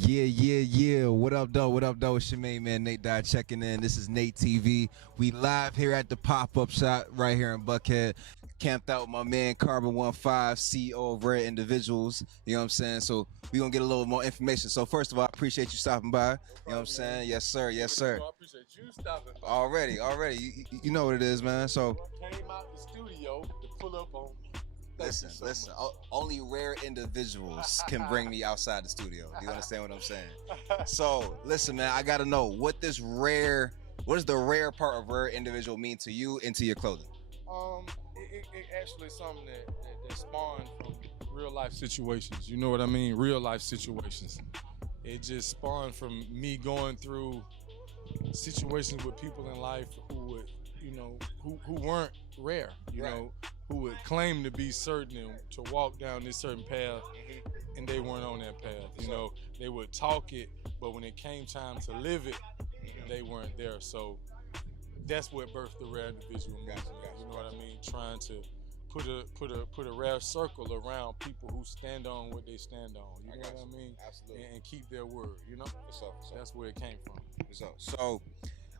Yeah. What up, though? What up, though? It's your main man, Nate Dye, checking in. This is NateTV. We live here at the pop-up shop right here in Buckhead. Camped out with my man, Carbon 15, CEO of Rare Individuals. You know what I'm saying? So we going to get a little more information. So first of all, I appreciate you stopping by. You know what I'm saying? Yes, sir. Yes, sir. I appreciate you stopping by. Already. You know what it is, man. So I came out the studio to pull up on me. Listen. Only rare individuals can bring me outside the studio. Do you understand what I'm saying? So, listen, man, I gotta know what does the rare part of rare individual mean to you and to your clothing? It actually something that spawned from real life situations. You know what I mean? Real life situations. It just spawned from me going through situations with people in life who would, who weren't rare, who would claim to be certain and to walk down this certain path, and they weren't on that path. They would talk it, but when it came time to live it, they weren't there. So that's what birthed the rare individual movement. You know what I mean? Trying to put a rare circle around people who stand on what they stand on. You know what I mean? Absolutely. And keep their word. That's where it came from. So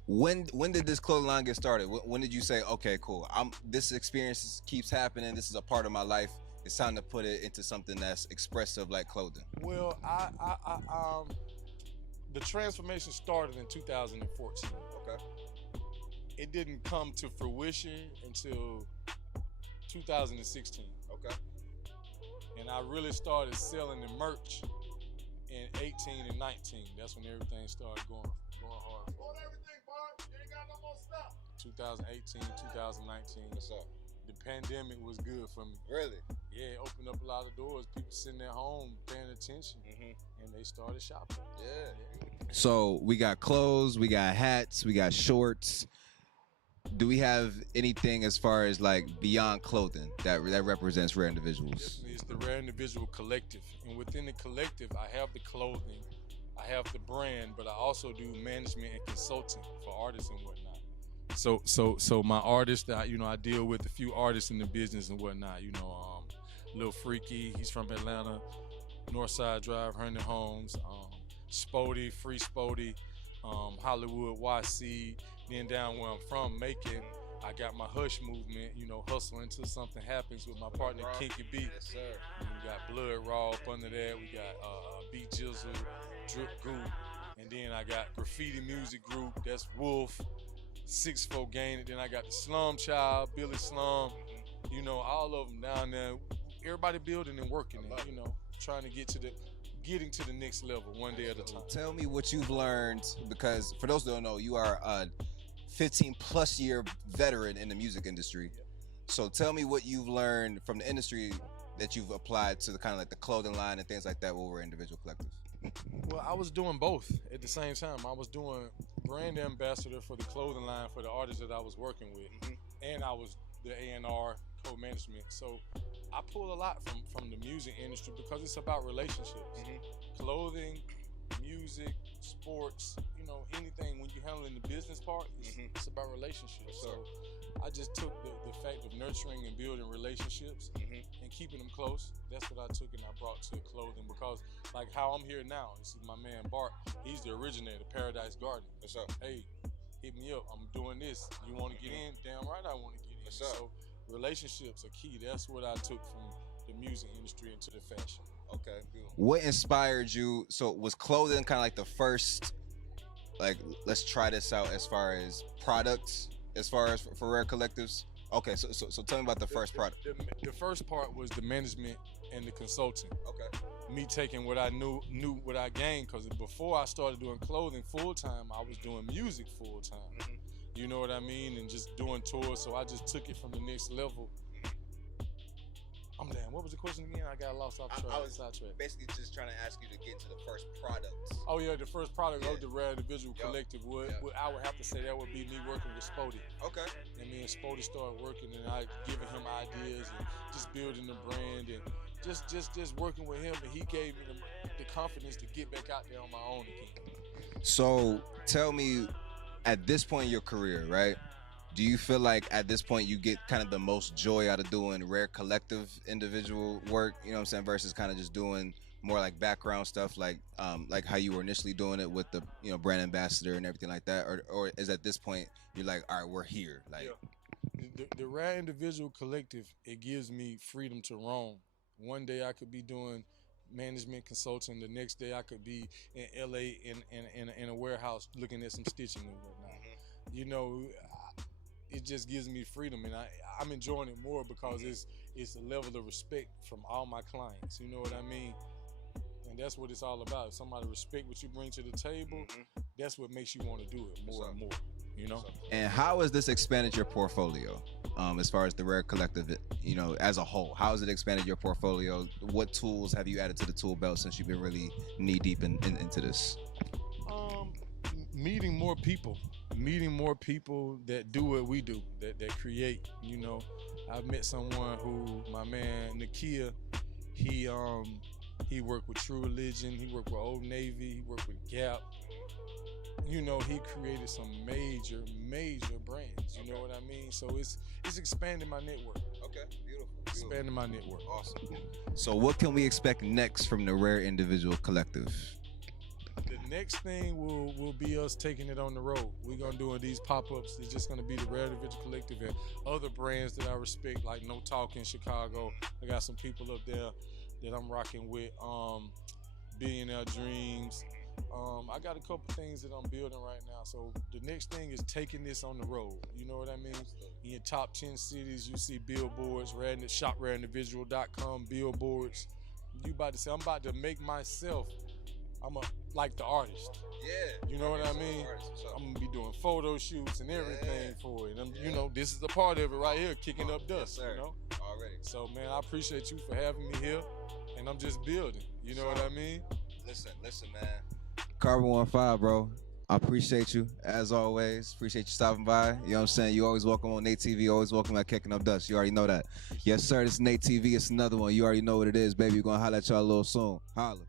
when did this clothing line get started? When did you say, okay, cool, this experience keeps happening, this is a part of my life, it's time to put it into something that's expressive like clothing? Well, the transformation started in 2014. Okay. It didn't come to fruition until 2016. Okay. And I really started selling the merch in 18 and 19. That's when everything started going hard. Hold everything, Bart. You ain't got no more stuff. 2018, 2019. What's up? The pandemic was good for me. Really? Yeah, it opened up a lot of doors. People sitting at home paying attention, and they started shopping. Yeah. So we got clothes, we got hats, we got shorts. Do we have anything as far as like beyond clothing that represents rare individuals? Definitely, it's the Rare Individual Collective, and within the collective, I have the clothing, I have the brand, but I also do management and consulting for artists and whatnot. So my artists, I deal with a few artists in the business and whatnot. Lil Freaky, he's from Atlanta, Northside Drive, Herndon Homes, Spody, Free Spody, Hollywood, YC, then down where I'm from, Macon, I got my Hush movement, hustle until something happens with my partner, Kinky B. Yes, sir. And we got Blood Raw up under that. We got B Jizzle, Drip Group. And then I got Graffiti Music Group, that's Wolf, 6-4 Gang. And then I got the Slum Child, Billy Slum, all of them down there. Everybody building and working and, trying to getting to the next level one day at a time. Tell me what you've learned, because for those who don't know, you are a 15+ year veteran in the music industry. So tell me what you've learned from the industry that you've applied to the kind of like the clothing line and things like that over individual collectives. Well, I was doing both at the same time. I was doing brand ambassador for the clothing line for the artists that I was working with, and I was the A&R co-management. So I pull a lot from the music industry because it's about relationships. Clothing, music, sports, anything. When you're handling the business part, it's about relationships. So I just took the fact of nurturing and building relationships and keeping them close. That's what I took and I brought to clothing, because like how I'm here now, this is my man Bart. He's the originator, Paradise Garden. What's up? Hey, hit me up. I'm doing this. You want to get in? Damn right I want to get in. What's up? So relationships are key. That's what I took from the music industry into the fashion. Okay, good. What inspired you? So was clothing kind of like the first, like, let's try this out as far as products, as far as for rare collectives? Okay, so tell me about the first product. The first part was the management and the consulting. Okay. Me taking what I knew what I gained, because before I started doing clothing full time, I was doing music full time. You know what I mean? And just doing tours. So I just took it from the next level. I'm damn. What was the question again? I got lost off track. I was basically just trying to ask you to get into the first product. Oh yeah, the first product of the Rare Individual Collective would I would have to say that would be me working with Spody. Okay. And me and Spody started working, and I giving him ideas and just building the brand and just working with him, and he gave me the confidence to get back out there on my own again. So tell me, at this point in your career, right? Do you feel like at this point you get kind of the most joy out of doing rare collective individual work, you know what I'm saying, versus kind of just doing more like background stuff, like how you were initially doing it with the brand ambassador and everything like that, or is at this point you're like, all right, we're here, like. Yeah. The Rare Individual Collective, it gives me freedom to roam. One day I could be doing management consulting. The next day I could be in LA in a warehouse looking at some stitching and whatnot. You know, it just gives me freedom, and I'm enjoying it more because it's a level of respect from all my clients. You know what I mean? And that's what it's all about. If somebody respect what you bring to the table, that's what makes you want to do it more and more. You know. And how has this expanded your portfolio, as far as the Rare Collective, as a whole? How has it expanded your portfolio? What tools have you added to the tool belt since you've been really knee deep into this? Meeting more people that do what we do, that create. You know, I've met someone who, my man Nakia, he worked with True Religion, he worked with Old Navy, he worked with Gap. You know, he created some major brands. You know what I mean? So it's expanding my network. Okay, beautiful. Expanding my network. Awesome. So what can we expect next from the Rare Individual Collective? The next thing will be us taking it on the road. We're gonna do these pop-ups. It's just gonna be the Rare Individual Collective and other brands that I respect, like No Talk in Chicago. I got some people up there that I'm rocking with. Billionaire Dreams. I got a couple things that I'm building right now. So the next thing is taking this on the road. You know what I mean? In your top 10 cities, you see billboards, shoprareindividual.com billboards. You about to say, I'm about to make myself, like the artist. Yeah. You know what I mean? I'm gonna be doing photo shoots and everything for it. And you know, this is a part of it right here, kicking up dust. Yes, you know? Already. So man, I appreciate you for having me here. And I'm just building. You know what I mean? Listen, man. Carbon 15, bro. I appreciate you, as always. Appreciate you stopping by. You know what I'm saying? You always welcome on NateTV, always welcome at Kicking Up Dust. You already know that. Yes, sir, this is NateTV. It's another one. You already know what it is, baby. We're going to holler at y'all a little soon. Holla.